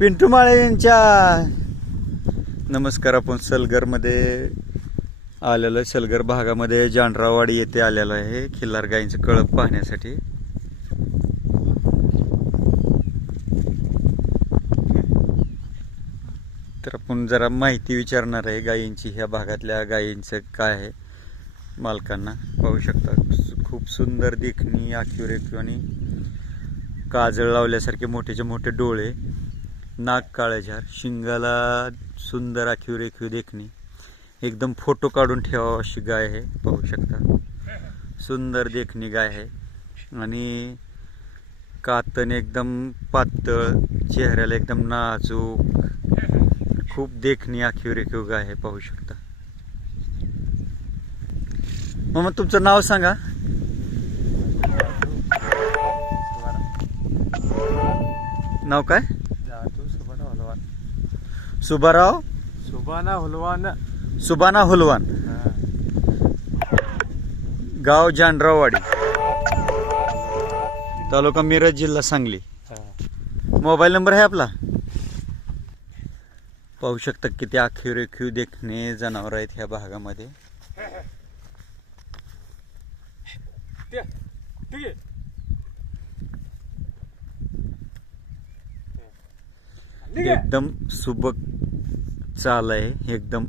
पिंटू माळे यांच्या नमस्कार. आपण सलगरमध्ये आलेलो आहे. सलगर भागामध्ये जानरावाडी येथे आलेलो आहे. खिल्लार गायींचं कळप पाहण्यासाठी. तर आपण जरा माहिती विचारणार आहे गायींची ह्या भागातल्या गायींचं काय आहे? मालकांना पाहू शकता. खूप सुंदर देखणी आखीव आणि काजळ लावल्यासारखे मोठेचे मोठे डोळे. नाक काळेझार शिंगाला सुंदर आखीव रेखीव देखणी. एकदम फोटो काढून ठेवावा अशी गाय आहे पाहू शकता. सुंदर देखणी गाय आहे. आणि कातन एकदम पातळ चेहऱ्याला एकदम नाजूक. खूप देखणी आखीव रेखीव गाय आहे पाहू शकता. मग तुमचं नाव सांगा. नाव काय? सुबाराव सुबाना हलवान। सुबाना हुलवान। गाव जानराववाडी तालुका मिरज जिल्हा सांगली. मोबाईल नंबर आहे आपला? पाहू शकता किती आखीव रेखीव देखणे जनावर आहेत ह्या भागामध्ये ठीक आहे एकदम सुबक चाल आहे एकदम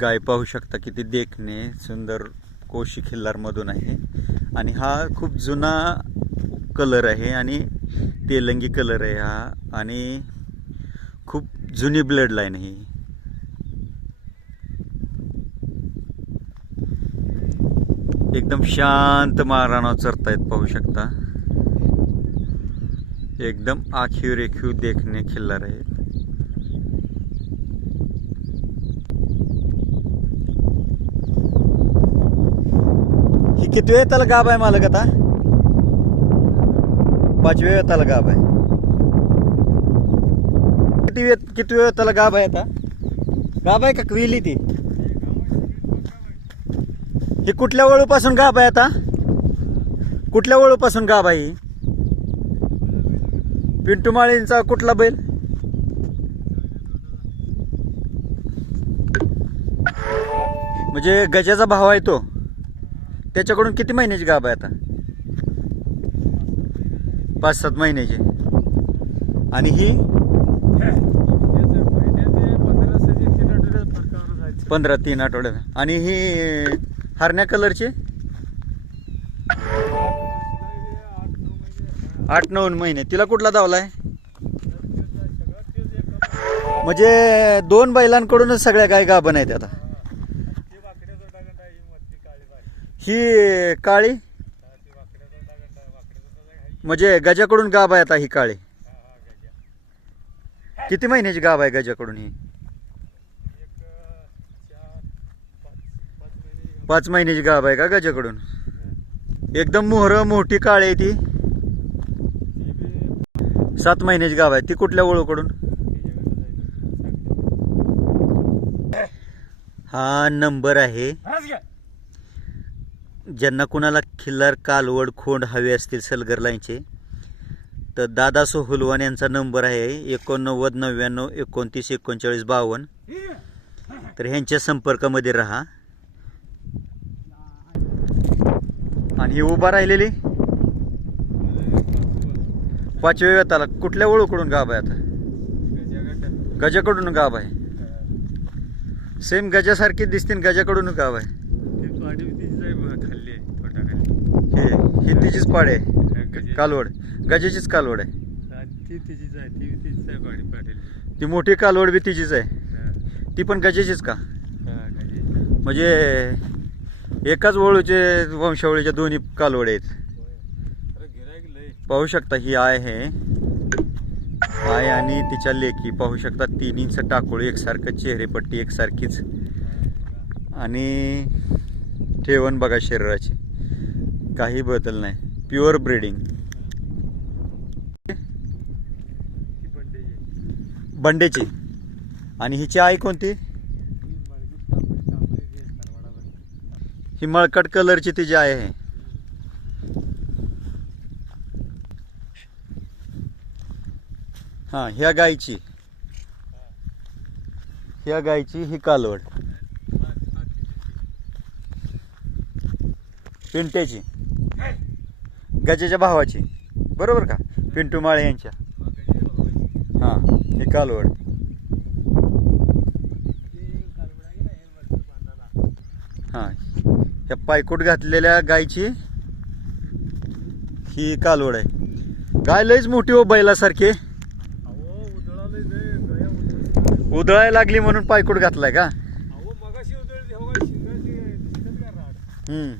गाय पाहू शकता किती देखणे सुंदर कोशी खिल्लार मधून आहे. आणि हा खूप जुना कलर आहे आणि तेलंगी कलर आहे हा. आणि खूप जुनी ब्लड लाईन ही. एकदम शांत मारानाव चरतायत पाहू शकता. एकदम आखीव रेखीव देखणे खिल्लार आहेत. ही किती वेळ त्याला गाब आहे मालक आता? पाच वेळ त्याला गाब आहे. किती वेळ किती वेळ त्याला गाब आहे आता? गाब आहे का क्विली ती? ही कुठल्या वळूपासून गाब आहे आता? कुठल्या वळूपासून गाब आहे ही? पिंटू माळींचा कुठला बैल? म्हणजे गजाचा भाव आहे तो. त्याच्याकडून किती महिन्याची गाभ आहे आता? पाच सात महिन्याची. आणि ही? पंधरा तीन आठवड्यात. आणि ही हरण्या कलरची? आठ नऊ महिने. तिला कुठला धावलाय म्हणजे दोन बैलांकडूनच सगळ्या गाय गाभण आहेत आता. ही काळी? म्हणजे गजाकडून गाभ आहे आता ही काळी. किती महिन्याची गाभ आहे गजाकडून ही? पाच महिन्याची गाभ आहे का गजाकडून? एकदम मोहर मोठी काळी आहे ती. सात महिन्याची गाव आहे. ती कुठल्या ओळूकडून हा नंबर आहे. ज्यांना कुणाला खिल्लार कालवड खोंड हवे असतील सलगर लाईनचे तर दादा सोहुलवान यांचा नंबर आहे एकोणनव्वद नव्याण्णव एकोणतीस एकोणचाळीस बावन्न. तर ह्यांच्या संपर्कामध्ये राहा. आणि ही उभा राहिलेली? पाचव्या वेताला कुठल्या ओळूकडून गाभ आहे आता? गजाकडून गाभ आहे. सेम गजासारखी दिसतील गजाकडून गाभ आहे. हे ही तिचीच पाड आहे. कालवड. गजाचीच कालवड आहे. ती मोठी कालवड बी तिचीच आहे. ती पण गजाचीच का? म्हणजे एकाच वळूचे वंशावळीच्या दोन्ही कालवड आहेत. पाहू शकता ही आय आहे. आय आणि तिच्या लेकी पाहू शकता तीन टाकोळी एकसारखं चेहरेपट्टी एकसारखीच. आणि ठेवण बघा शरीराची. काही बदल नाही. प्युअर ब्रीडिंग बंडेची. आणि हिची आई कोणती? ही मळकट कलरची तिची आहे. हां ह्या गायची. ह्या गायची ही कालवड. पिंट्याची. गजेच्या भावाची. बरोबर का? पिंटू माळे यांच्या. हां ही कालवड. हां ह्या पायकोट घातलेल्या गायची ही कालवड आहे. गाय लयच मोठी हो बैलासारखी अहो उधळालंय लय, गया उधळली. उधळायला लागली म्हणून पायकोट घातलाय का? राड.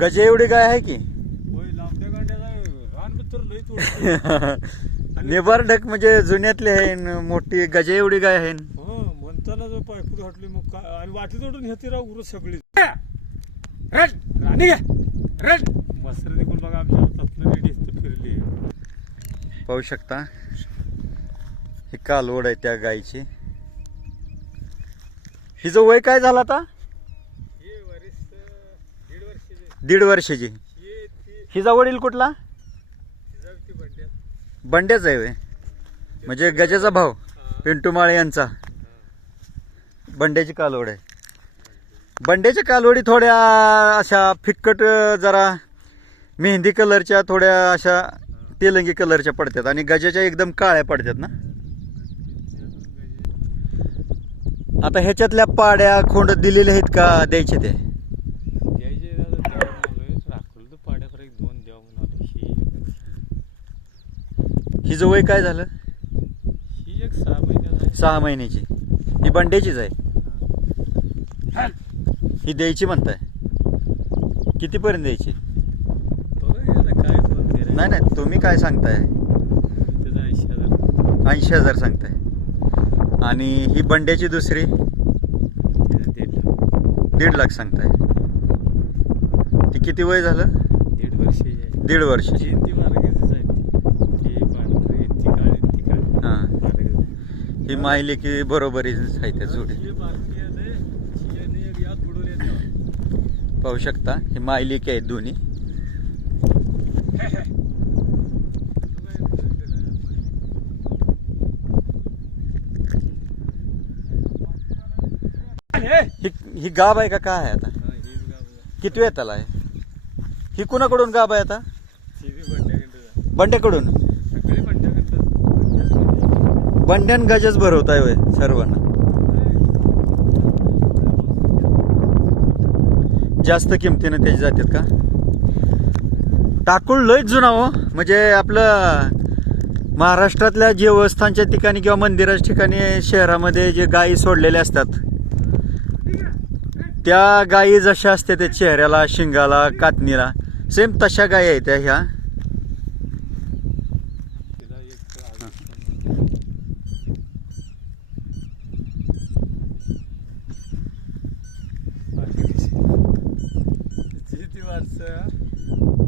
गजे एवढी गाय आहे की? होय लांबड्या गांड्याचा रान तर लई तोडते निबार ढक म्हणजे जुन्यातली आहे मोठी गजे एवढी गाय आहे. हो म्हणताना जो पायपूट हटली मग काय? आणि वाटी तोडून घेते राव उरत सगळी. रट राणी घ्या मसर निघून बघा आमच्या रेडी पाहू शकता. ही कालवड आहे त्या गायची हिचं वय काय झालं आता? दीड वर्षाची. हिचा वडील कुठला? बंड्याच आहे वय म्हणजे गजेचा भाऊ पिंटू माळे यांचा. बंड्याची कालवड आहे. बंड्याच्या कालवडी थोड्या अशा फिक्कट जरा मेहंदी कलरच्या थोड्या अशा तेलंगी कलरच्या पडतात आणि गजाच्या एकदम काळ्या पडतात ना? आता ह्याच्यातल्या पाड्या खोंड दिलेल्या आहेत का द्यायचे ते? ही वय काय झालं? ही एक सहा महिन्याला आहे. सहा महिन्याची. ही बंड्याचीच आहे? ही द्यायची म्हणताय. कितीपर्यंत द्यायची बघा याला काय करून दे रे. नाही नाही तुम्ही काय सांगताय? त्याचा ऐंशी हजार. ऐंशी हजार सांगताय. आणि ही बंड्याची दुसरी? त्याचं दीड लाख. दीड लाख सांगताय. ती किती वय झालं? दीड वर्षाची आहे. दीड वर्ष. जी ती आहे ती. ती पांढरी ती काळी ती काळी. हां. ही माहिली की बरोबरीच आहे त्या जोडी. ही. ही. पाहू शकता ही माहिली की आहेत दोन्ही. हे! ही गाब आहे का काय आहे आता. किती वेळ त्याला आहे ही कुणाकडून गाब आहे आता. बंड्याकडून. बंड्यान गजच भरवताय वय सर्वांना जास्त किमतीनं त्याची जातात का टाकूळ लयच जुना हो म्हणजे आपलं महाराष्ट्रातल्या देवस्थानच्या ठिकाणी किंवा मंदिराच्या ठिकाणी शहरामध्ये जे गायी सोडलेल्या असतात त्या गायी जशा असते त्या चेहऱ्याला शिंगाला कातणीला सेम तशा गायी आहेत त्या ह्या.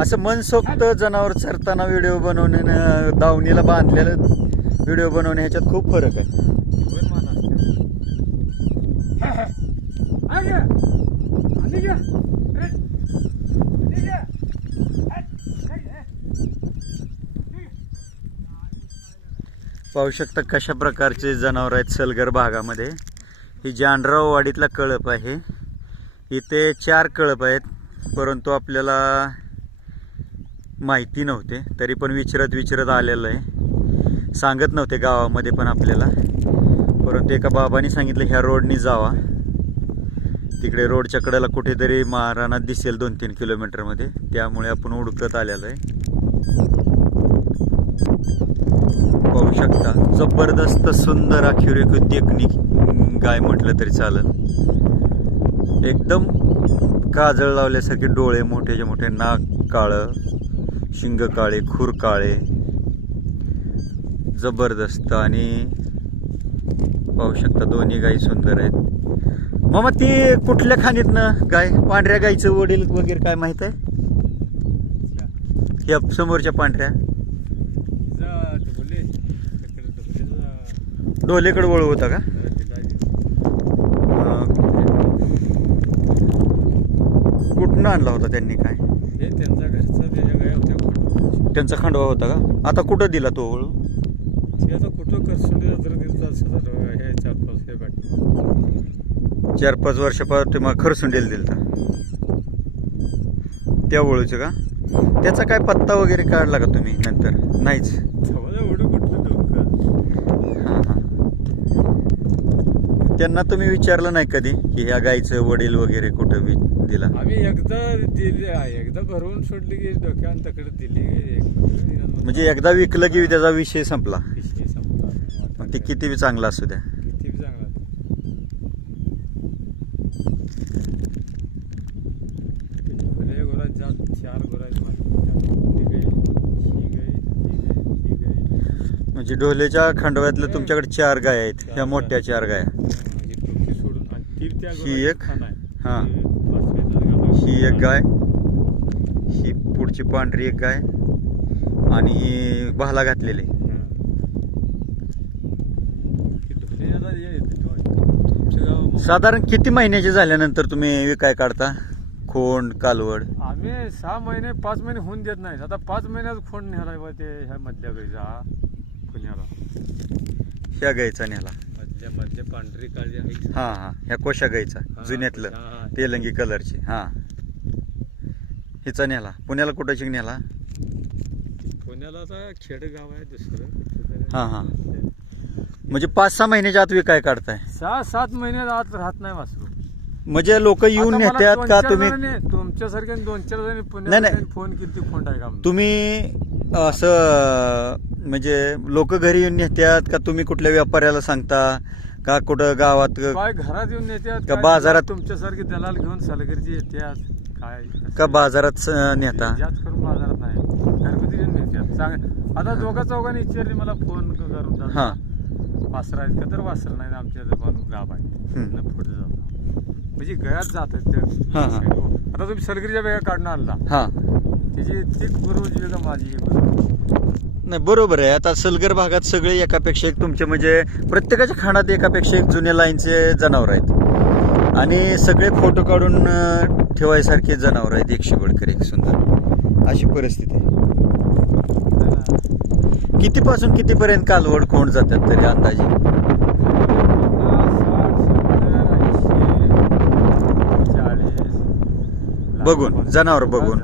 असं मनसोक्त जनावर चरताना व्हिडिओ बनवण्यानं दावणीला बांधलेलं व्हिडिओ बनवणे ह्याच्यात खूप फरक आहे वर मान असते आ घ्या. आणि घ्या. अरे. आणि घ्या. हट. काय घ्या. पाहू शकता कशा प्रकारचे जनावर आहेत सलगर भागामध्ये. ही जानराववाडीतला कळप आहे. इथे चार कळप आहेत परंतु आपल्याला माहिती नव्हते तरी पण विचरत विचरत आलेलं आहे. सांगत नव्हते गावामध्ये पण आपल्याला. परंतु एका बाबाने सांगितलं ह्या रोडनी जावा. तिकडे रोडच्या कडेला कुठेतरी महाराणात दिसेल दोन तीन किलोमीटरमध्ये. त्यामुळे आपण उडकत आलेलो आहे. पाहू शकता. जबरदस्त सुंदर अख्युरेक देखणी गाय म्हटलं तरी चालेल एकदम काजळ लावल्यासारखे डोळे मोठेचे मोठे नाक काळं शिंग काळे खूर काळे जबरदस्त आणि पाहू शकता दोन्ही गायी सुंदर आहेत मग ती कुठल्या खाणीत ना गाय पांढऱ्या गायीचं वडील वगैरे काय माहीत आहे या समोरच्या पांढऱ्या जा, ढोले. तिकडे ढोलेचा, डोलेकडे वळू होता का? कुठनं आणला होता त्यांनी काय? हे त्यांचा घरचा त्यांचा खांडवा होता का? आता कुठं दिला तो वळू? हे चार पाच गाठी चार पाच वर्षापासून मग खरसुंडेल दिलता. त्या वळूचं का? त्याचा काय पत्ता वगैरे काढला का तुम्ही नंतर? नाहीच तेव्हा एवढं कुठलं डोकं हां हां त्यांना तुम्ही विचारलं नाही कधी की ह्या गाईचं वडील वगैरे कुठं वि दिला? आम्ही एकदा दिली एकदा भरवून सोडली की डोक्यान तकडे दिली म्हणजे एकदा विकलं की त्याचा विषय संपला. विषय संपला. मग ते किती बी चांगला असू द्या. किती बी चांगला भले जात चार म्हणजे ढोलेच्या खांडव्यातलं तुमच्याकडे चार गाय आहेत. ह्या मोठ्या चार गाया. ही एक? हां. ही एक गाय. ही पुढची पांढरी एक गाय. आणि ही. बहाला घातलेली साधारण किती महिन्याचे झाल्यानंतर तुम्ही विकाय काढता? खोंड कालवड? आम्ही सहा महिने पाच महिने होऊन देत नाही आता पाच महिन्यात फोन न्यायला ते ह्या मधल्या गाईचा पुण्याला. ह्या गायचा नेला मधल्या पांढरी आहे. हां हां. ह्या कोशा गायचा हा, जुन्यातलं हा. तेलंगी कलरची. हां. हिचा नेला पुण्याला कुठं शिक नेला पुण्याला आता खेडेगाव आहे दुसरं. हा, हा. म्हणजे पाच सहा महिन्याच्या आत विकाय काढताय. सहा सात महिन्यात आत राहत नाही वासरू. म्हणजे लोक येऊन आता मला नेत्यात दोन का चार तुम्ही जणांनी- तुमच्यासारख्या दोन चार जणांनी नाही. फोन केली फोन आहे का म्हणून. तुम्ही असं म्हणजे लोक घरी येऊन नेत्यात का तुम्ही कुठल्या व्यापाऱ्याला सांगता? का कुठं गावात काय घरात येऊन येतात का बाजारात- तुमच्यासारखे दलाल घेऊन सलगरची येतात काय? का बाजारात नेता? जास्त करून बाजारात नाही. घरगुती येऊन नेतात सांग आता दोघा चौघांनी विचारली मला फोन करून हा. वासरा आहेत का? तर वासर नाही आमच्या जबान गाव आहे. पुढे जातो. म्हणजे गळ्यात जात आहेत ते. आता तुम्ही सलगरीच्या बेगा काढून आणला. हा. तिची ती गुरुजी वेगळं माझी गुरु. नाही बरोबर आहे. आता सलगर भागात सगळे एकापेक्षा एक तुमचे म्हणजे प्रत्येकाच्या खाणात एकापेक्षा एक जुन्या लाईनचे जनावर आहेत. आणि सगळे फोटो काढून ठेवायसारखे जनावर आहेत एकशे बडकर एक सुंदर. अशी परिस्थिती आहे. कितीपासून कितीपर्यंत कालवड कोण जातात तरी अंदाजे? बघून, जनावर बघून.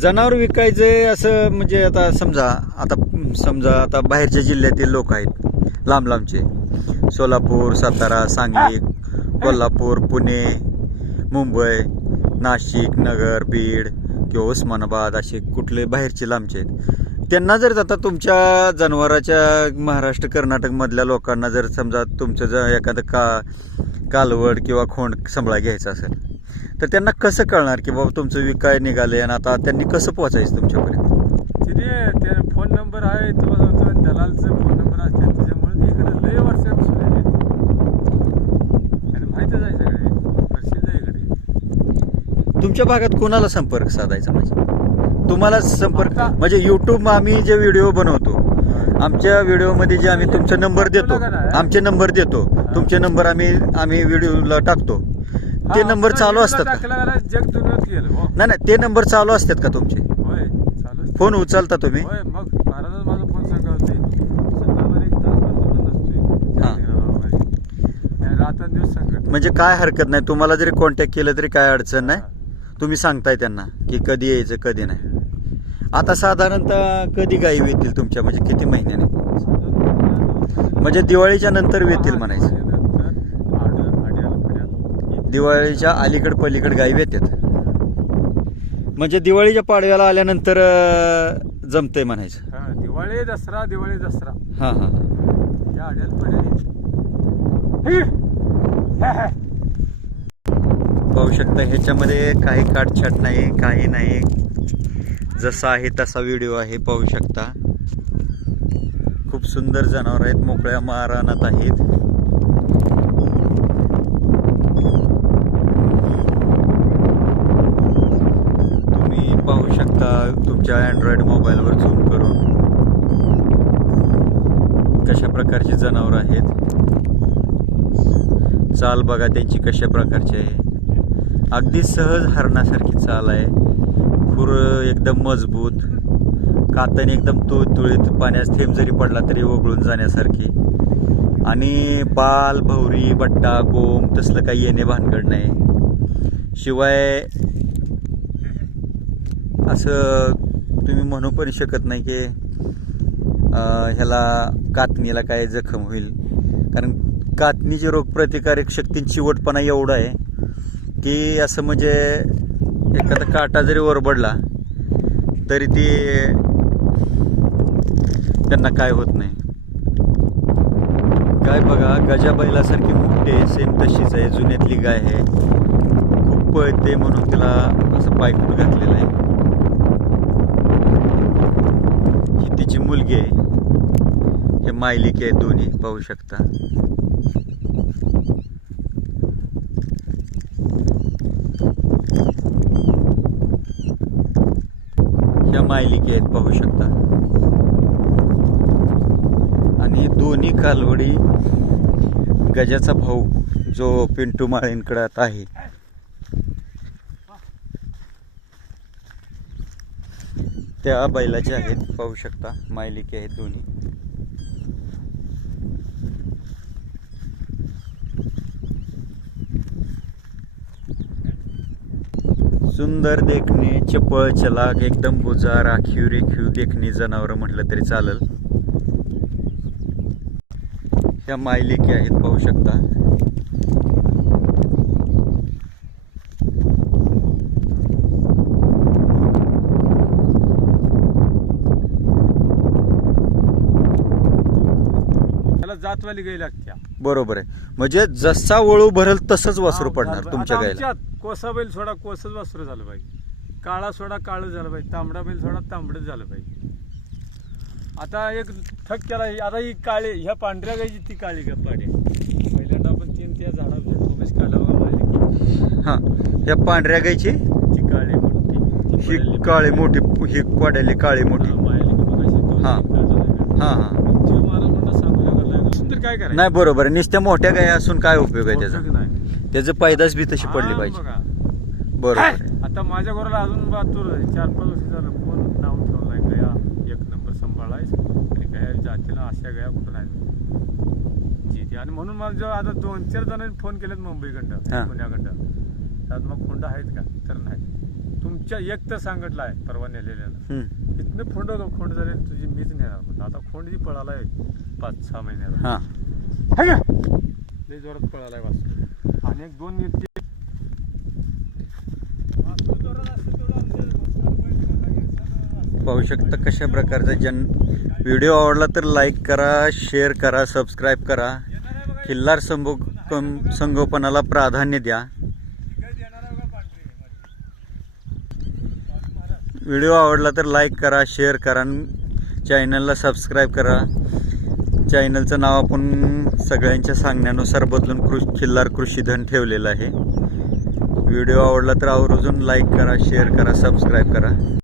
जनावर विकायचे असं म्हणजे आता समजा आता समजा आता बाहेरच्या जिल्ह्यातील लोक आहेत लांब लांबचे. सोलापूर सातारा सांगली कोल्हापूर पुणे मुंबई नाशिक नगर बीड किंवा उस्मानाबाद असे कुठले बाहेरचे लांबचे आहेत. त्यांना जर आता तुमच्या जनावराच्या महाराष्ट्र कर्नाटकमधल्या लोकांना जर समजा तुमचं जर एखादं का कालवड किंवा खोंड सांभाळा घ्यायचं असेल तर त्यांना कसं कळणार की बाबा तुमचं विकाय निघाले आणि आता त्यांनी कसं पोहोचायचं तुमच्यापर्यंत? तिने ते फोन नंबर आहे तुम्हाला सांगतो दलालचे फोन नंबर असते त्याच्यामुळे ते इकडे लय वर्षापासून आणि माहितच आहे सगळे प्रसिद्ध आहे इकडे. तुमच्या भागात कोणाला संपर्क साधायचा म्हणजे? तुम्हाला संपर्क म्हणजे युट्यूब आम्ही जे व्हिडिओ बनवतो आमच्या व्हिडिओमध्ये जे आम्ही तुमचा नंबर देतो आमचे नंबर देतो तुमचे नंबर आम्ही आम्ही व्हिडिओला टाकतो. ते हा, नंबर चालू असतात का? जग दुनियात गेलं हो. नाही नाही ते नंबर चालू असतात का तुमचे? होय चालू. फोन उचलता तुम्ही? होय मग महाराजच माझा फोन सांगा होते संध्याकाळी एक तास हा. नसतोय रात्रंदिवस संकट. म्हणजे काय हरकत नाही तुम्हाला जरी कॉन्टॅक्ट केलं तरी काय अडचण नाही. तुम्ही सांगताय त्यांना की कधी यायचं कधी नाही. आता साधारणतः कधी गायी येतील तुमच्या? म्हणजे किती महिन्याने? म्हणजे दिवाळीच्या नंतर येतील म्हणायचं. दिवाळीच्या अलीकड पलीकड गायी येतात म्हणजे दिवाळीच्या पाडव्याला आल्यानंतर जमतंय म्हणायचं. दिवाळी दसरा दिवाळी दसरा. हां हां हां. या आड्याला पडेल पाहू शकता ह्याच्यामध्ये काही काटछाट नाही काही नाही. जसा आहे तसा व्हिडिओ आहे पाहू शकता. खूप सुंदर जनावर आहेत मोकळ्या मारानात आहेत तुम्ही पाहू शकता तुमच्या अँड्रॉइड मोबाईलवर झूम करून कशा प्रकारची जनावरं आहेत? चाल बघा त्यांची कशा प्रकारची आहे. अगदी सहज हरणासारखी चाल आहे. खुर एकदम मजबूत. कातन एकदम तुळतुळीत पाण्यात थेंब जरी पडला तरी ओघळून जाण्यासारखी. आणि बाल भवरी बट्टा गोम तसलं काही येणे भानगड नाही. शिवाय असं तुम्ही म्हणू पण शकत नाही की ह्याला कातणीला काय जखम होईल. कारण कातणीची रोगप्रतिकारक शक्तींची चिवटपणा एवढा आहे की असं म्हणजे एखादा काटा जरी ओरबडला तरी ती त्यांना काय होत नाही. गाय बघा गजा बैलासारखी सेम तशीच आहे जुन्यातली गाय आहे. खूप पळते म्हणून तिला असं पायकूट घातलेलं आहे. ही तिची मुलगी आहे. हे मायलिकी आहे दोन्ही पाहू शकता. ह्या मायलिकी आहेत पाहू शकता. आणि दोन्ही कालवडी गजाचा भाऊ जो पिंटू माळींकडे आता आहे. त्या बैलाचे आहेत पाहू शकता. मायलिके आहेत दोन्ही. सुंदर देखणे चपळ चलाक एकदम बुजा राखीव रेखीव देखणे जनावर म्हटलं तरी चालल. ह्या मायलिके आहेत पाहू शकता त्याला जातवाली गाई लागत्या. बरोबर आहे. म्हणजे जसा वळू भरल तसंच वासरू पडणार. तुमच्या गायला. आमच्यात कोसा बैल सोडा कोसच वासरू झालं पाहिजे. काळा सोडा काळं झालं पाहिजे. तांबडा बैल सोडा तांबडच झालं पाहिजे. आता एक थक केला आता ही काळी ह्या पांढऱ्या गायची ती काळी का पाड्या पहिल्यांदा आपण तीन त्या झाडावर बघा माहिती हा ह्या पांढऱ्या गायची ती काळी मोठी. ही. काळी मोठी ही पडायली काळी मोठी. हा, हा. हा हा जीव मला म्हणलं सांगू काय करायचं? नाही बरोबर आहे. नुसत्या मोठ्या गाय असून काय उपयोग आहे त्याचा. त्याचं पैदास बी तशी पडली हा, पाहिजे. बघा. बरोबर आहे. आता माझ्या घराला अजून बहात्तर चार पाच वर्ष कोण नाव ठेवलंय गया? एक नंबर सांभाळाय आणि गया जातीला अशा गया कुठं नाही आणि म्हणून मला जेव्हा आता दोन चार जणांनी फोन केलेत हा. मुंबईकडं पुण्याकडं त्यात मग खोंड आहेत का? तर नाही तुमच्या एक तर सांगितलं आहे परवा नेलेल्यानं हम्म. इथनं खोंड खोंड झाले तुझी मीच नेणार म्हणलं. आता खोंड जी पळालाय पाच सहा महिन्याला. हा. हाय का? लय जोरात पळालाय वासरू आणि एक दोन घोषणाला पाहू शकता कशा प्रकारचा जन व्हिडिओ आवडला तर लाईक करा शेअर करा सबस्क्राईब करा. आहे खिल्लार संभो संगोपनाला प्राधान्य द्या इकडे येणार आहे बघा पांढरी मध्ये. व्हिडिओ आवडला तर लाईक करा शेअर करा चॅनलला सबस्क्राईब करा. चॅनलचं नाव आपण सगळ्यांच्या सांगण्यानुसार बदलून कृष खिल्लार कृषीधन ठेवलेलं आहे. व्हिडिओ आवडला तर आवर्जून लाईक करा शेअर करा सबस्क्राईब करा.